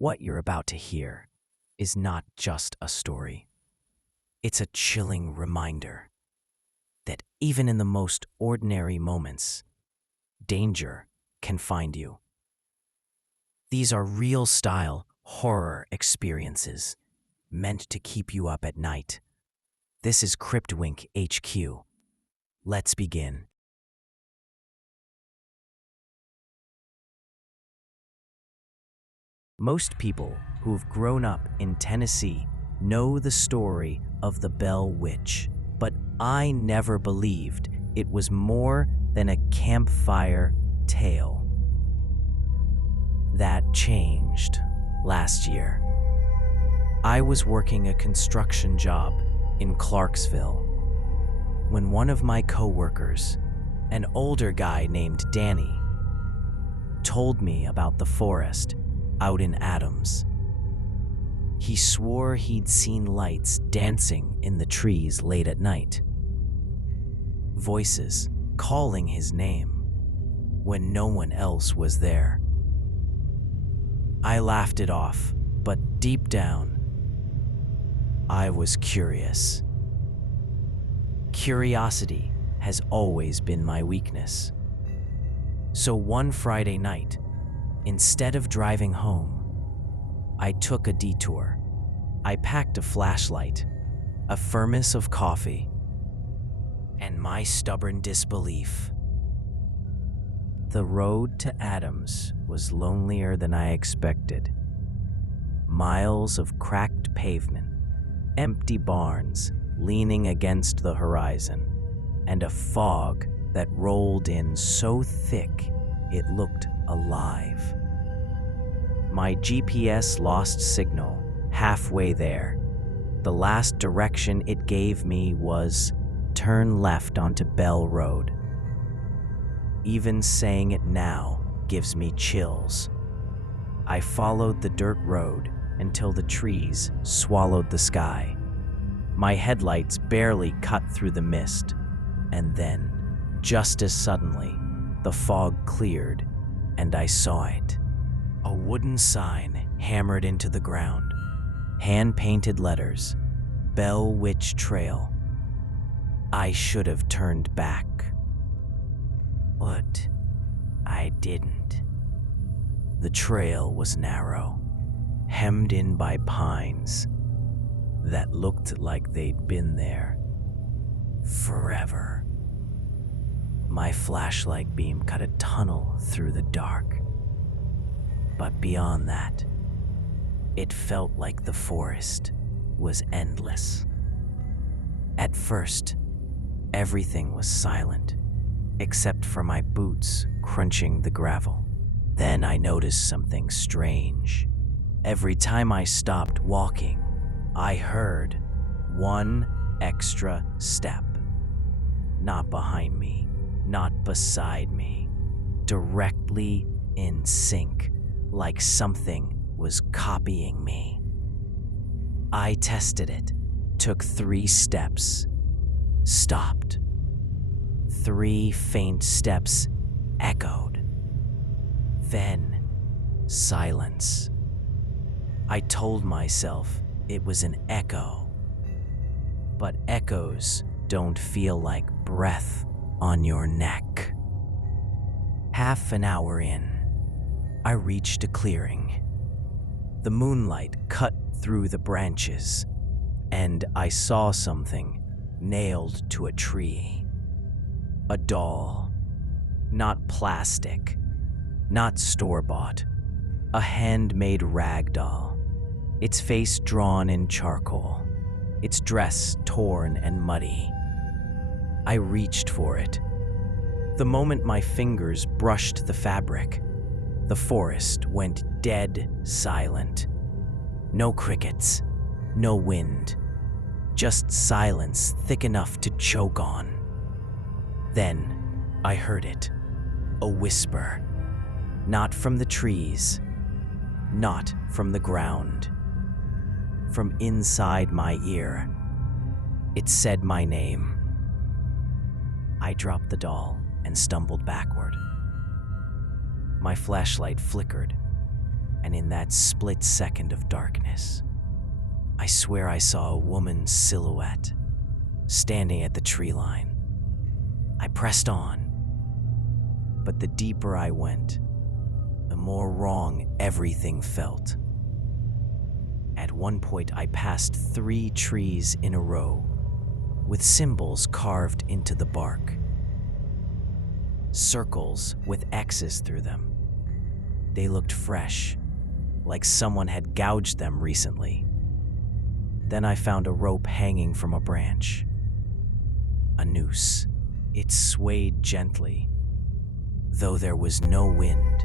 What you're about to hear is not just a story. It's a chilling reminder that even in the most ordinary moments, danger can find you. These are real-style horror experiences meant to keep you up at night. This is Cryptwink HQ. Let's begin. Most people who've grown up in Tennessee know the story of the Bell Witch, but I never believed it was more than a campfire tale. That changed last year. I was working a construction job in Clarksville when one of my coworkers, an older guy named Danny, told me about the forest out in Adams. He swore he'd seen lights dancing in the trees late at night, voices calling his name when no one else was there. I laughed it off, but deep down, I was curious. Curiosity has always been my weakness. So one Friday night, instead of driving home, I took a detour. I packed a flashlight, a thermos of coffee, and my stubborn disbelief. The road to Adams was lonelier than I expected. Miles of cracked pavement, empty barns leaning against the horizon, and a fog that rolled in so thick it looked alive. My GPS lost signal halfway there. The last direction it gave me was turn left onto Bell Road. Even saying it now gives me chills. I followed the dirt road until the trees swallowed the sky. My headlights barely cut through the mist, and then, just as suddenly, the fog cleared and I saw it. A wooden sign hammered into the ground. Hand-painted letters, Bell Witch Trail. I should have turned back, but I didn't. The trail was narrow, hemmed in by pines that looked like they'd been there forever. My flashlight beam cut a tunnel through the dark. But beyond that, it felt like the forest was endless. At first, everything was silent, except for my boots crunching the gravel. Then I noticed something strange. Every time I stopped walking, I heard one extra step. Not behind me, not beside me, directly in sync, like something was copying me. I tested it, took 3 steps, stopped. 3 faint steps echoed. Then, silence. I told myself it was an echo, but echoes don't feel like breath on your neck. Half an hour in, I reached a clearing. The moonlight cut through the branches, and I saw something nailed to a tree. A doll. Not plastic, not store-bought. A handmade rag doll. Its face drawn in charcoal. Its dress torn and muddy. I reached for it. The moment my fingers brushed the fabric, the forest went dead silent. No crickets, no wind, just silence thick enough to choke on. Then I heard it, a whisper, not from the trees, not from the ground, from inside my ear. It said my name. I dropped the doll and stumbled backward. My flashlight flickered. And in that split second of darkness, I swear I saw a woman's silhouette standing at the tree line. I pressed on, but the deeper I went, the more wrong everything felt. At one point, I passed 3 trees in a row with symbols carved into the bark. Circles with X's through them. They looked fresh, like someone had gouged them recently. Then I found a rope hanging from a branch. A noose. It swayed gently, though there was no wind.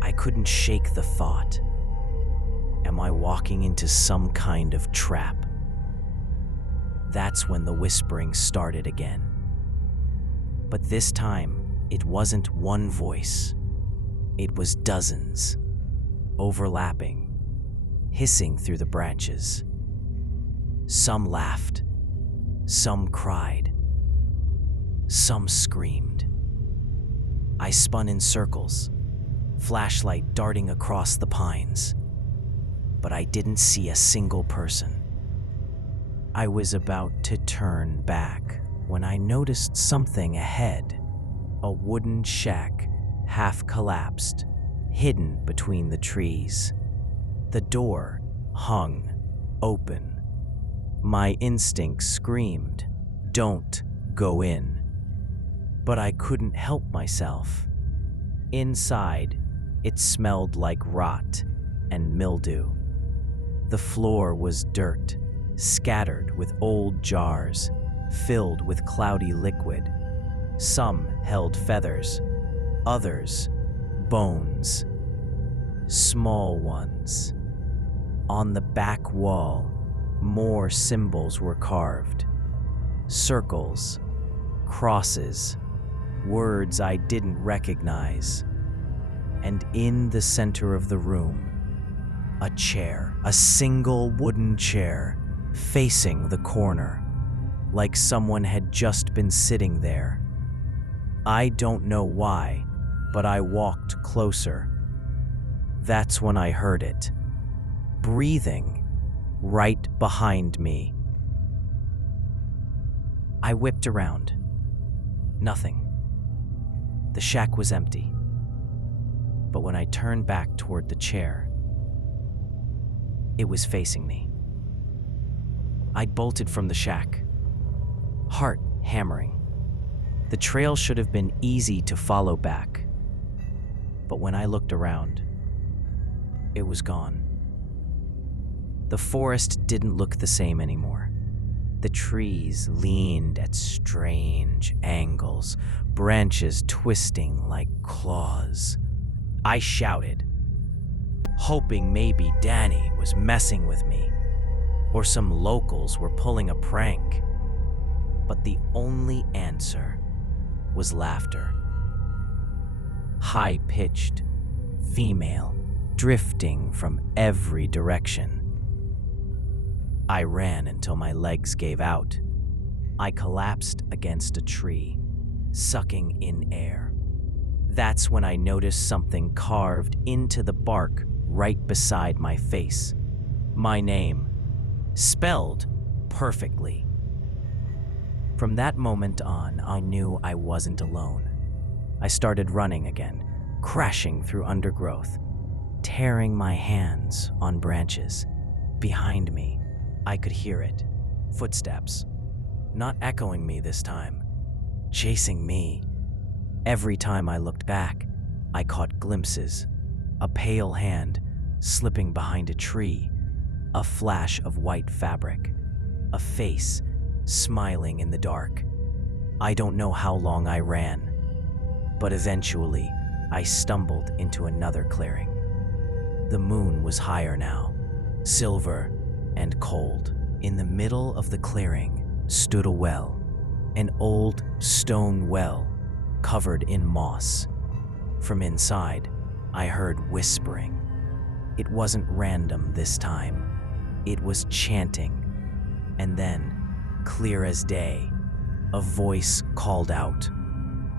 I couldn't shake the thought. Am I walking into some kind of trap? That's when the whispering started again. But this time, it wasn't one voice. It was dozens, overlapping, hissing through the branches. Some laughed, some cried, some screamed. I spun in circles, flashlight darting across the pines, but I didn't see a single person. I was about to turn back when I noticed something ahead, a wooden shack half collapsed, hidden between the trees. The door hung open. My instinct screamed, "Don't go in." But I couldn't help myself. Inside, it smelled like rot and mildew. The floor was dirt, scattered with old jars, filled with cloudy liquid. Some held feathers, others bones, small ones. On the back wall, more symbols were carved. Circles, crosses, words I didn't recognize. And in the center of the room, a chair, a single wooden chair, facing the corner, like someone had just been sitting there. I don't know why, but I walked closer. That's when I heard it, breathing right behind me. I whipped around. Nothing. The shack was empty. But when I turned back toward the chair, it was facing me. I'd bolted from the shack, heart hammering. The trail should have been easy to follow back. But when I looked around, it was gone. The forest didn't look the same anymore. The trees leaned at strange angles, branches twisting like claws. I shouted, hoping maybe Danny was messing with me, or some locals were pulling a prank. But the only answer was laughter. High-pitched, female, drifting from every direction. I ran until my legs gave out. I collapsed against a tree, sucking in air. That's when I noticed something carved into the bark right beside my face. My name, spelled perfectly. From that moment on, I knew I wasn't alone. I started running again, crashing through undergrowth, tearing my hands on branches. Behind me, I could hear it. Footsteps. Not echoing me this time. Chasing me. Every time I looked back, I caught glimpses. A pale hand slipping behind a tree. A flash of white fabric. A face smiling in the dark. I don't know how long I ran, but eventually I stumbled into another clearing. The moon was higher now, silver and cold. In the middle of the clearing stood a well, an old stone well covered in moss. From inside, I heard whispering. It wasn't random this time. It was chanting. And then, clear as day, a voice called out,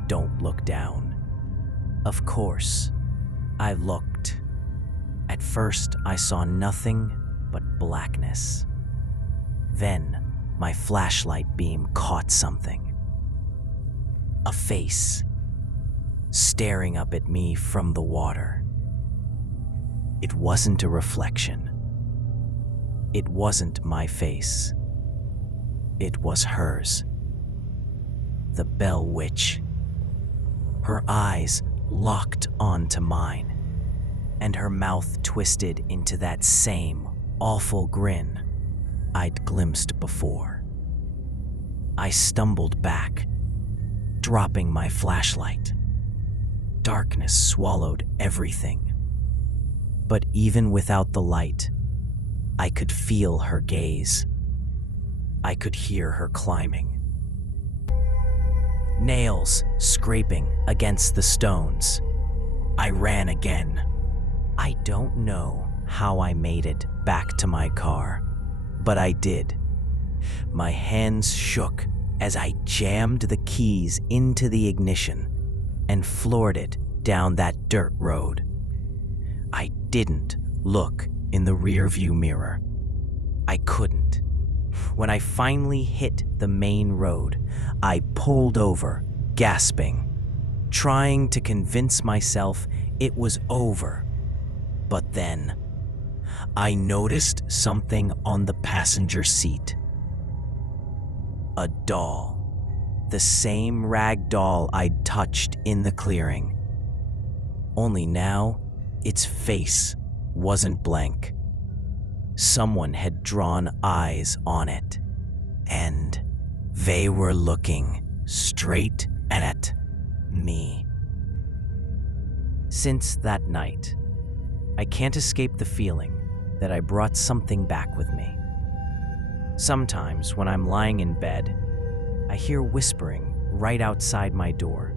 "Don't look down." Of course, I looked. At first, I saw nothing but blackness. Then, my flashlight beam caught something. A face, staring up at me from the water. It wasn't a reflection. It wasn't my face. It was hers. The Bell Witch. Her eyes locked onto mine, and her mouth twisted into that same awful grin I'd glimpsed before. I stumbled back, dropping my flashlight. Darkness swallowed everything. But even without the light, I could feel her gaze. I could hear her climbing. Nails scraping against the stones. I ran again. I don't know how I made it back to my car, but I did. My hands shook as I jammed the keys into the ignition and floored it down that dirt road. I didn't look in the rearview mirror. I couldn't. When I finally hit the main road, I pulled over, gasping, trying to convince myself it was over. But then, I noticed something on the passenger seat. A doll. The same rag doll I'd touched in the clearing. Only now, its face wasn't blank. Someone had drawn eyes on it, and they were looking straight at me. Since that night, I can't escape the feeling that I brought something back with me. Sometimes when I'm lying in bed, I hear whispering right outside my door.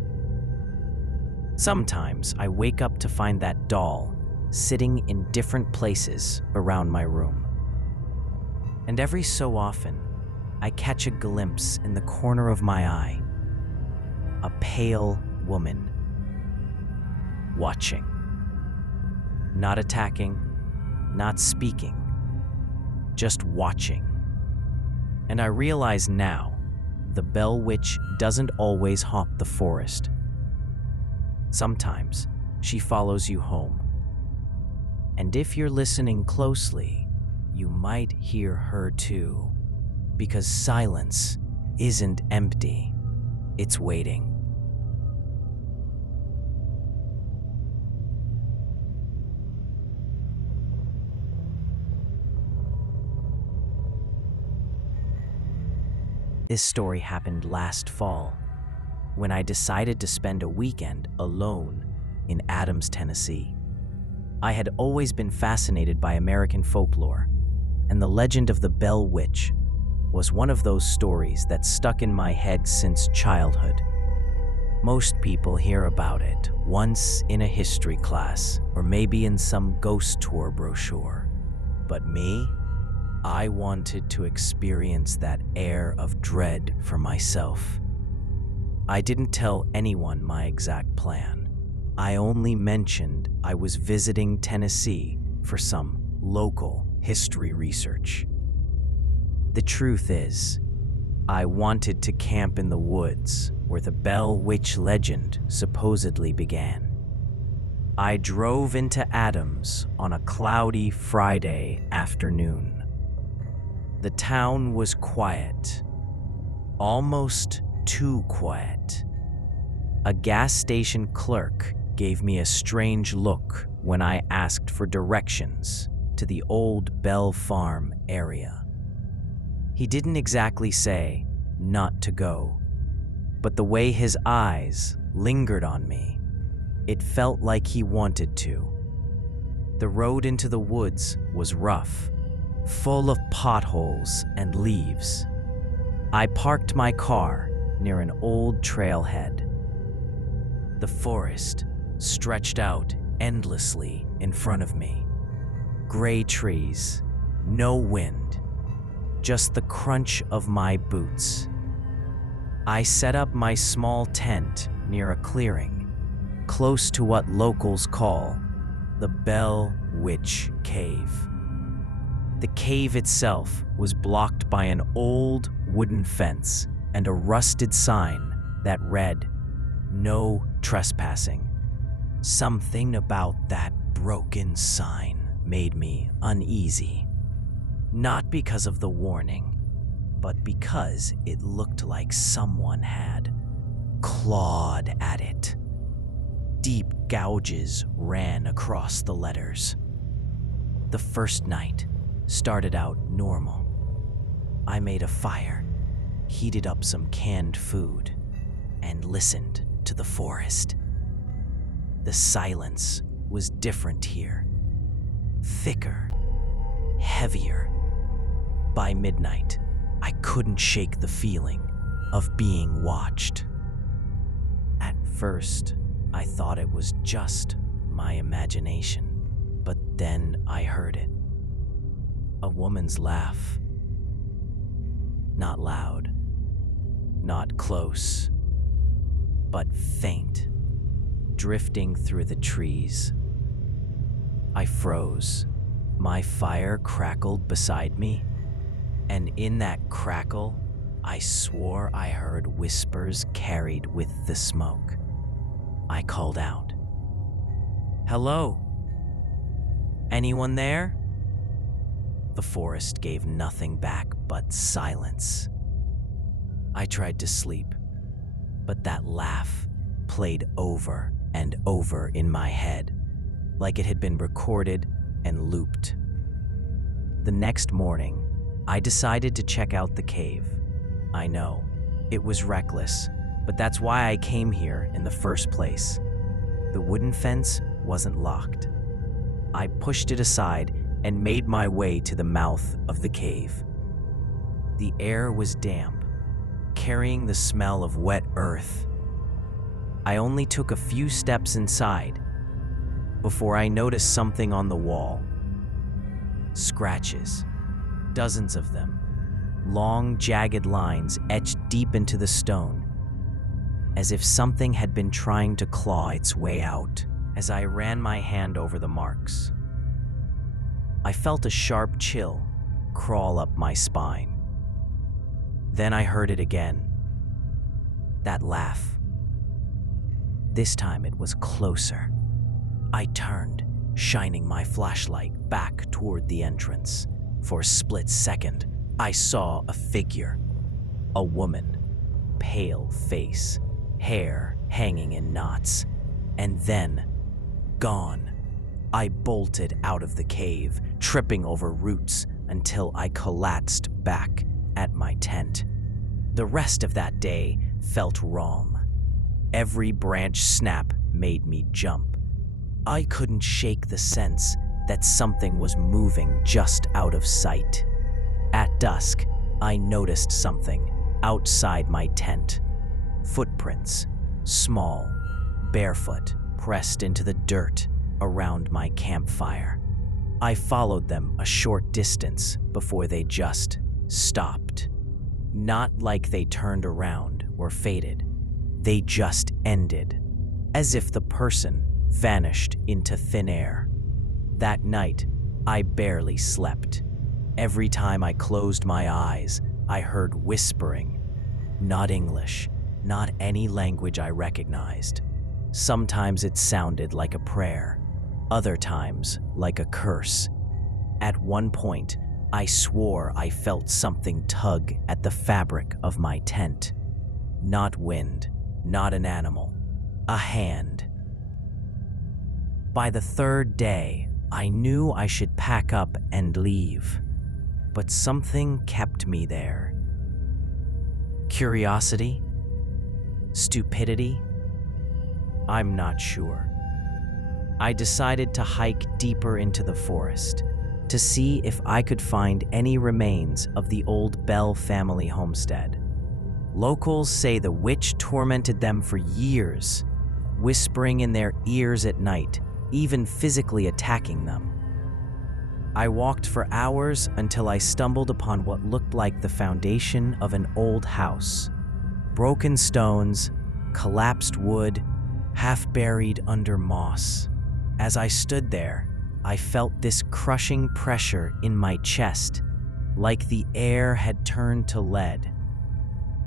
Sometimes I wake up to find that doll sitting in different places around my room. And every so often, I catch a glimpse in the corner of my eye. A pale woman. Watching. Not attacking, not speaking, just watching. And I realize now, the Bell Witch doesn't always haunt the forest. Sometimes she follows you home. And if you're listening closely, you might hear her too, because silence isn't empty, it's waiting. This story happened last fall, when I decided to spend a weekend alone in Adams, Tennessee. I had always been fascinated by American folklore, and the legend of the Bell Witch was one of those stories that stuck in my head since childhood. Most people hear about it once in a history class or maybe in some ghost tour brochure. But me, I wanted to experience that air of dread for myself. I didn't tell anyone my exact plan. I only mentioned I was visiting Tennessee for some local history research. The truth is, I wanted to camp in the woods where the Bell Witch legend supposedly began. I drove into Adams on a cloudy Friday afternoon. The town was quiet, almost too quiet. A gas station clerk gave me a strange look when I asked for directions to the old Bell Farm area. He didn't exactly say not to go, but the way his eyes lingered on me, it felt like he wanted to. The road into the woods was rough, full of potholes and leaves. I parked my car near an old trailhead. The forest stretched out endlessly in front of me. Gray trees, no wind, just the crunch of my boots. I set up my small tent near a clearing, close to what locals call the Bell Witch Cave. The cave itself was blocked by an old wooden fence and a rusted sign that read, "No trespassing." Something about that broken sign made me uneasy. Not because of the warning, but because it looked like someone had clawed at it. Deep gouges ran across the letters. The first night started out normal. I made a fire, heated up some canned food, and listened to the forest. The silence was different here. Thicker, heavier. By midnight, I couldn't shake the feeling of being watched. At first, I thought it was just my imagination, but then I heard it. A woman's laugh. Not loud, not close, but faint, drifting through the trees. I froze. My fire crackled beside me, and in that crackle, I swore I heard whispers carried with the smoke. I called out, "Hello? Anyone there?" The forest gave nothing back but silence. I tried to sleep, but that laugh played over and over in my head, like it had been recorded and looped. The next morning, I decided to check out the cave. I know, it was reckless, but that's why I came here in the first place. The wooden fence wasn't locked. I pushed it aside and made my way to the mouth of the cave. The air was damp, carrying the smell of wet earth. I only took a few steps inside before I noticed something on the wall. Scratches, dozens of them, long, jagged lines etched deep into the stone, as if something had been trying to claw its way out. As I ran my hand over the marks, I felt a sharp chill crawl up my spine. Then I heard it again. That laugh. This time it was closer. I turned, shining my flashlight back toward the entrance. For a split second, I saw a figure. A woman, pale face, hair hanging in knots, and then gone. I bolted out of the cave, tripping over roots until I collapsed back at my tent. The rest of that day felt wrong. Every branch snap made me jump. I couldn't shake the sense that something was moving just out of sight. At dusk, I noticed something outside my tent. Footprints, small, barefoot, pressed into the dirt around my campfire. I followed them a short distance before they just stopped. Not like they turned around or faded. They just ended, as if the person vanished into thin air. That night, I barely slept. Every time I closed my eyes, I heard whispering. Not English, not any language I recognized. Sometimes it sounded like a prayer, other times like a curse. At one point, I swore I felt something tug at the fabric of my tent. Not wind, not an animal, a hand. By the third day, I knew I should pack up and leave, but something kept me there. Curiosity? Stupidity? I'm not sure. I decided to hike deeper into the forest to see if I could find any remains of the old Bell family homestead. Locals say the witch tormented them for years, whispering in their ears at night, even physically attacking them. I walked for hours until I stumbled upon what looked like the foundation of an old house. Broken stones, collapsed wood, half buried under moss. As I stood there, I felt this crushing pressure in my chest, like the air had turned to lead.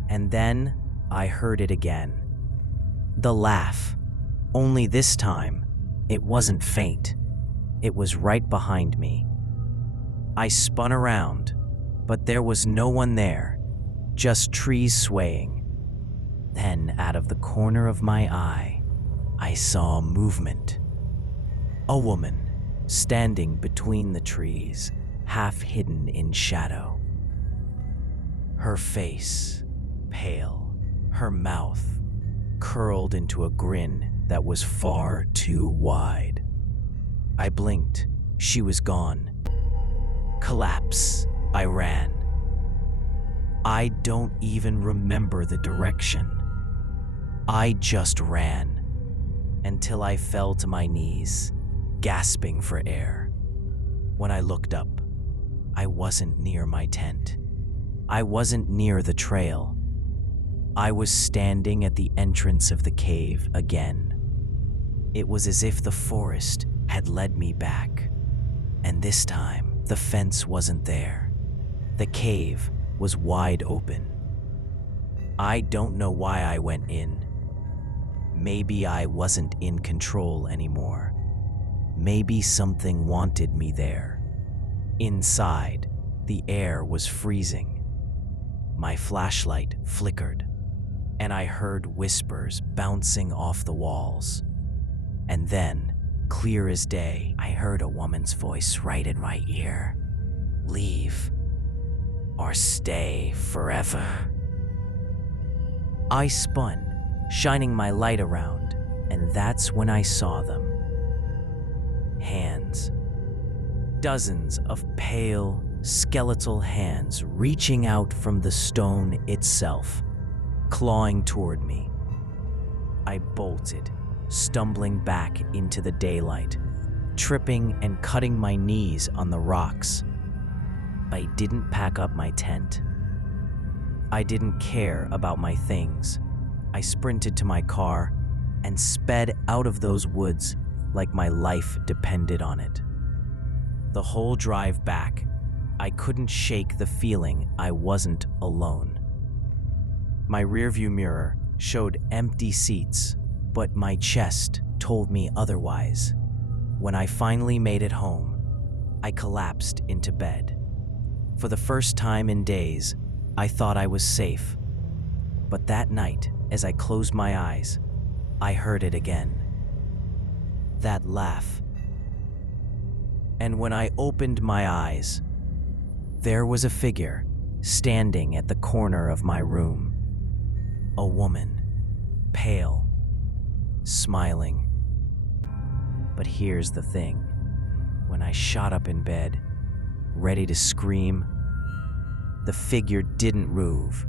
And then I heard it again. The laugh. Only this time, it wasn't faint. It was right behind me. I spun around, but there was no one there, just trees swaying. Then, out of the corner of my eye, I saw movement. A woman, standing between the trees, half hidden in shadow. Her face, pale, her mouth curled into a grin that was far too wide. I blinked. She was gone. Collapse. I ran. I don't even remember the direction. I just ran until I fell to my knees, gasping for air. When I looked up, I wasn't near my tent. I wasn't near the trail. I was standing at the entrance of the cave again. It was as if the forest had led me back. And this time, the fence wasn't there. The cave was wide open. I don't know why I went in. Maybe I wasn't in control anymore. Maybe something wanted me there. Inside, the air was freezing. My flashlight flickered, and I heard whispers bouncing off the walls. And then, clear as day, I heard a woman's voice right in my ear. Leave, or stay forever. I spun, shining my light around, and that's when I saw them. Hands. Dozens of pale, skeletal hands reaching out from the stone itself, clawing toward me. I bolted, stumbling back into the daylight, tripping and cutting my knees on the rocks. I didn't pack up my tent. I didn't care about my things. I sprinted to my car and sped out of those woods like my life depended on it. The whole drive back, I couldn't shake the feeling I wasn't alone. My rearview mirror showed empty seats, but my chest told me otherwise. When I finally made it home, I collapsed into bed. For the first time in days, I thought I was safe. But that night, as I closed my eyes, I heard it again. That laugh. And when I opened my eyes, there was a figure standing at the corner of my room. A woman, pale, smiling. But here's the thing. When I shot up in bed, ready to scream, the figure didn't move.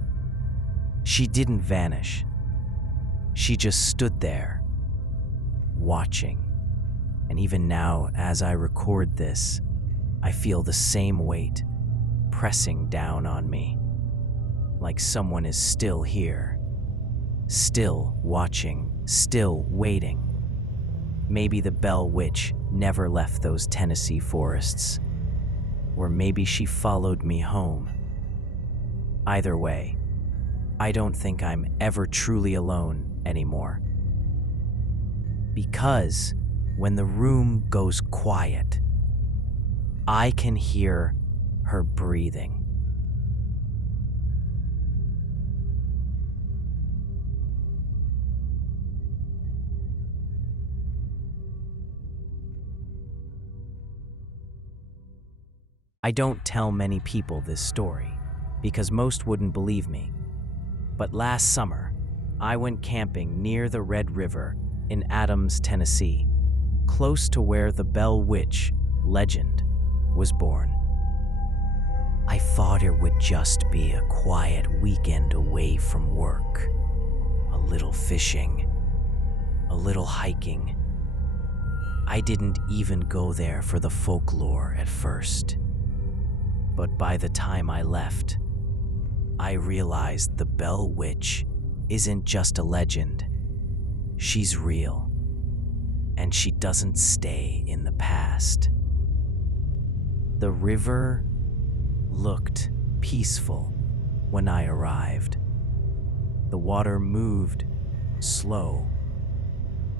She didn't vanish. She just stood there, watching. And even now, as I record this, I feel the same weight pressing down on me, like someone is still here, still watching, still waiting. Maybe the Bell Witch never left those Tennessee forests, or maybe she followed me home. Either way, I don't think I'm ever truly alone anymore. Because when the room goes quiet, I can hear her breathing. I don't tell many people this story because most wouldn't believe me. But last summer, I went camping near the Red River in Adams, Tennessee, close to where the Bell Witch legend was born. I thought it would just be a quiet weekend away from work. A little fishing, a little hiking. I didn't even go there for the folklore at first. But by the time I left, I realized the Bell Witch isn't just a legend. She's real. and she doesn't stay in the past. The river looked peaceful when I arrived. The water moved slow,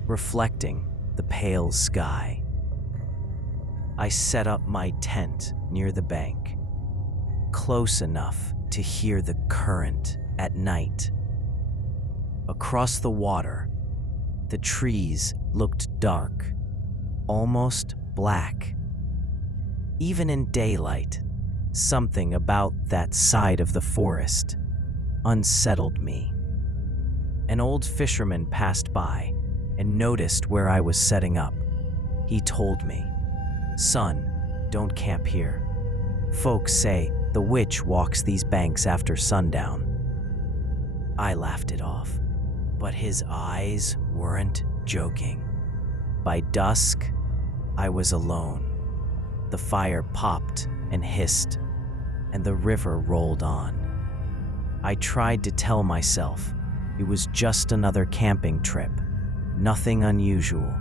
reflecting the pale sky. I set up my tent near the bank, close enough to hear the current at night. Across the water, the trees looked dark, almost black. Even in daylight, something about that side of the forest unsettled me. An old fisherman passed by and noticed where I was setting up. He told me, "Son, don't camp here. Folks say the witch walks these banks after sundown." I laughed it off, but his eyes weren't joking. By dusk, I was alone. The fire popped and hissed, and the river rolled on. I tried to tell myself it was just another camping trip, nothing unusual.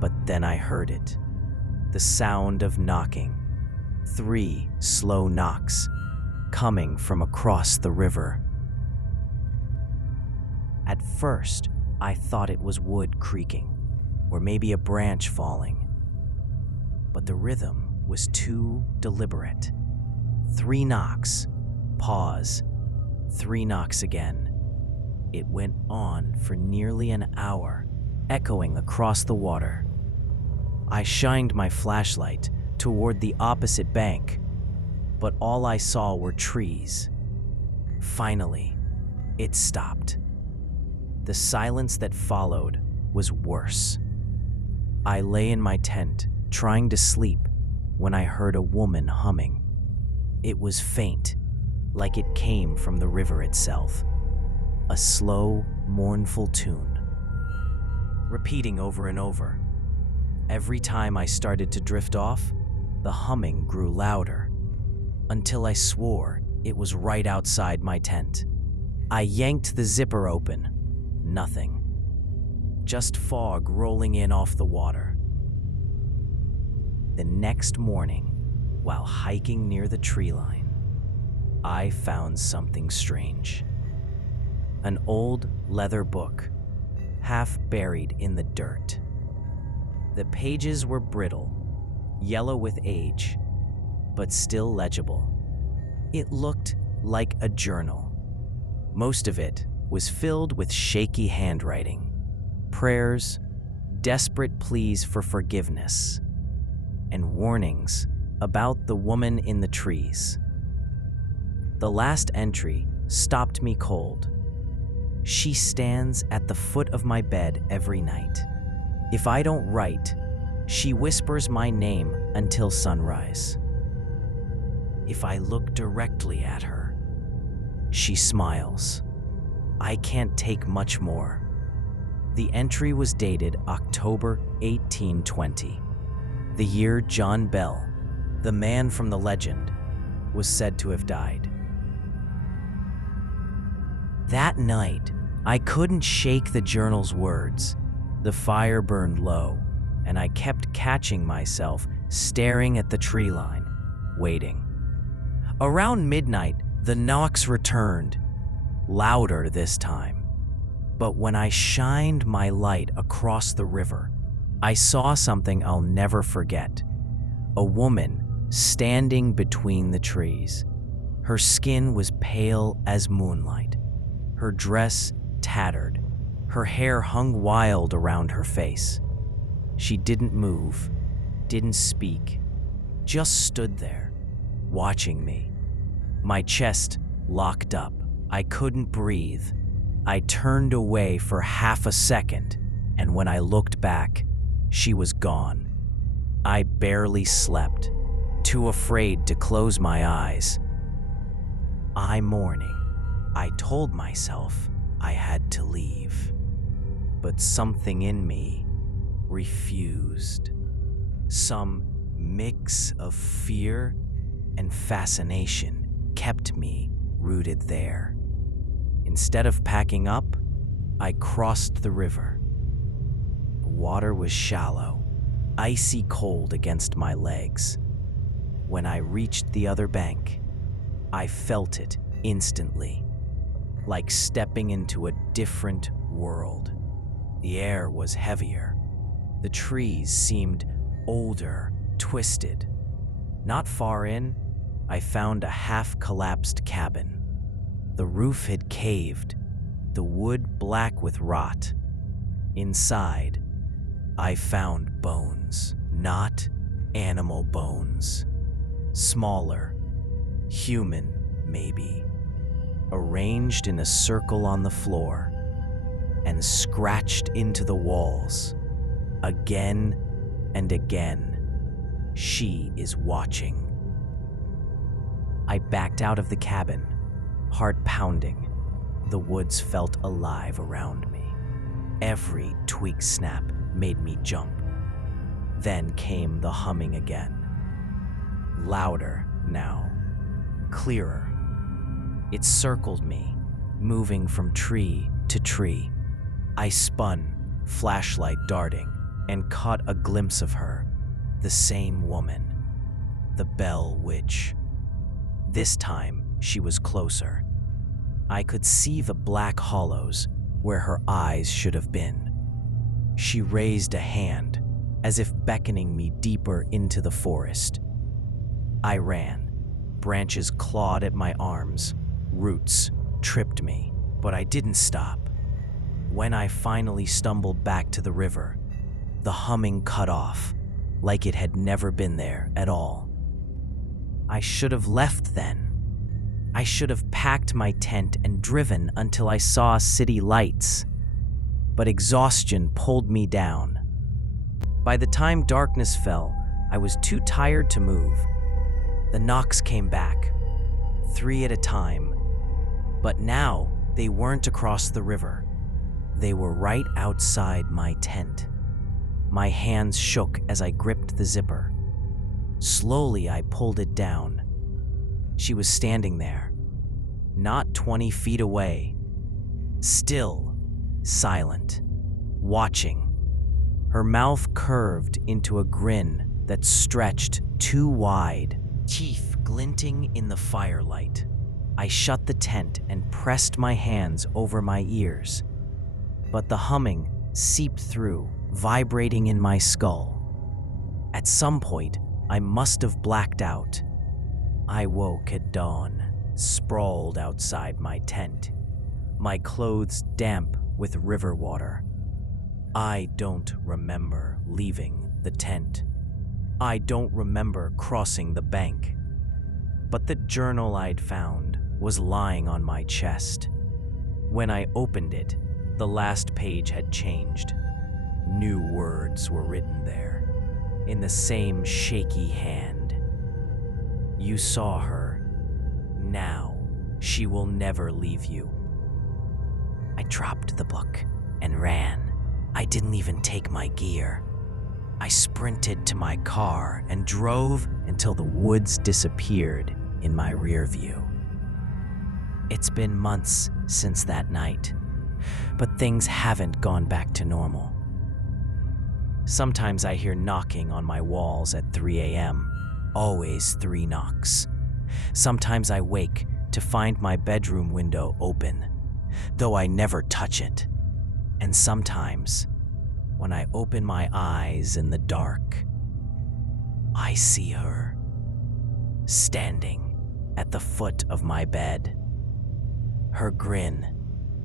But then I heard it, the sound of knocking. 3 slow knocks, coming from across the river. At first, I thought it was wood creaking, or maybe a branch falling. But the rhythm was too deliberate. 3 knocks, pause, 3 knocks again. It went on for nearly an hour, echoing across the water. I shined my flashlight toward the opposite bank, but all I saw were trees. Finally, it stopped. The silence that followed was worse. I lay in my tent, trying to sleep, when I heard a woman humming. It was faint, like it came from the river itself. A slow, mournful tune, repeating over and over. Every time I started to drift off, the humming grew louder, until I swore it was right outside my tent. I yanked the zipper open. Nothing. Just fog rolling in off the water. The next morning, while hiking near the tree line, I found something strange. An old leather book, half buried in the dirt. The pages were brittle, yellow with age, but still legible. It looked like a journal. Most of it was filled with shaky handwriting, prayers, desperate pleas for forgiveness, and warnings about the woman in the trees. The last entry stopped me cold. She stands at the foot of my bed every night. If I don't write, she whispers my name until sunrise. If I look directly at her, she smiles. I can't take much more. The entry was dated October 1820, the year John Bell, the man from the legend, was said to have died. That night, I couldn't shake the journal's words. The fire burned low, and I kept catching myself staring at the tree line, waiting. Around midnight, the knocks returned, louder this time. But when I shined my light across the river, I saw something I'll never forget. A woman standing between the trees. Her skin was pale as moonlight, her dress tattered, her hair hung wild around her face. She didn't move, didn't speak, just stood there, watching me. My chest locked up. I couldn't breathe. I turned away for half a second, and when I looked back, she was gone. I barely slept, too afraid to close my eyes. Eye morning, I told myself I had to leave, but something in me refused. Some mix of fear and fascination kept me rooted there. Instead of packing up, I crossed the river, water was shallow, icy cold against my legs. When I reached the other bank, I felt it instantly, like stepping into a different world. The air was heavier. The trees seemed older, twisted. Not far in, I found a half-collapsed cabin. The roof had caved, the wood black with rot. Inside, I found bones, not animal bones. Smaller, human maybe, arranged in a circle on the floor and scratched into the walls. Again and again, she is watching. I backed out of the cabin, heart pounding. The woods felt alive around me. Every twig snap made me jump. Then came the humming again. Louder now, clearer. It circled me, moving from tree to tree. I spun, flashlight darting, and caught a glimpse of her, the same woman, the Bell Witch. This time, she was closer. I could see the black hollows where her eyes should have been. She raised a hand, as if beckoning me deeper into the forest. I ran. Branches clawed at my arms. Roots tripped me, but I didn't stop. When I finally stumbled back to the river, the humming cut off, like it had never been there at all. I should have left then. I should have packed my tent and driven until I saw city lights. But exhaustion pulled me down. By the time darkness fell, I was too tired to move. The knocks came back, 3 at a time. But now they weren't across the river. They were right outside my tent. My hands shook as I gripped the zipper. Slowly, I pulled it down. She was standing there, not 20 feet away, still, silent, watching. Her mouth curved into a grin that stretched too wide, teeth glinting in the firelight. I shut the tent and pressed my hands over my ears, but the humming seeped through, vibrating in my skull. At some point, I must have blacked out. I woke at dawn, sprawled outside my tent, my clothes damp with river water. I don't remember leaving the tent. I don't remember crossing the bank. But the journal I'd found was lying on my chest. When I opened it, the last page had changed. New words were written there, in the same shaky hand. You saw her. Now, she will never leave you. I dropped the book and ran. I didn't even take my gear. I sprinted to my car and drove until the woods disappeared in my rear view. It's been months since that night, but things haven't gone back to normal. Sometimes I hear knocking on my walls at 3 a.m., always 3 knocks. Sometimes I wake to find my bedroom window open, though I never touch it. And sometimes, when I open my eyes in the dark, I see her, standing at the foot of my bed. Her grin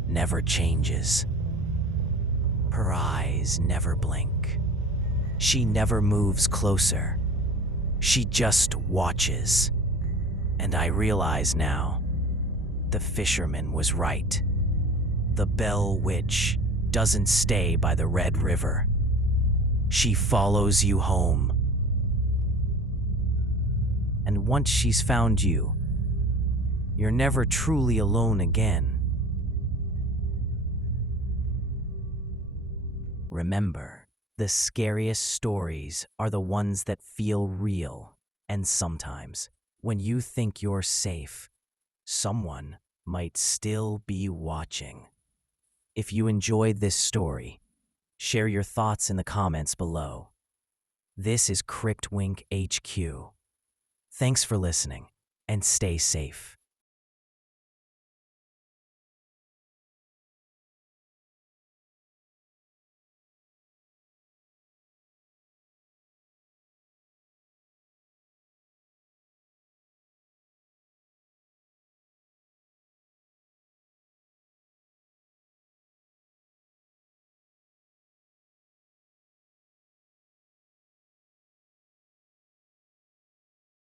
never changes. Her eyes never blink. She never moves closer. She just watches. And I realize now, the fisherman was right. The Bell Witch doesn't stay by the Red River. She follows you home. And once she's found you, you're never truly alone again. Remember, the scariest stories are the ones that feel real, and sometimes, when you think you're safe, someone might still be watching. If you enjoyed this story, Share your thoughts in the comments below. This is Cryptwink HQ. Thanks for listening, and stay safe.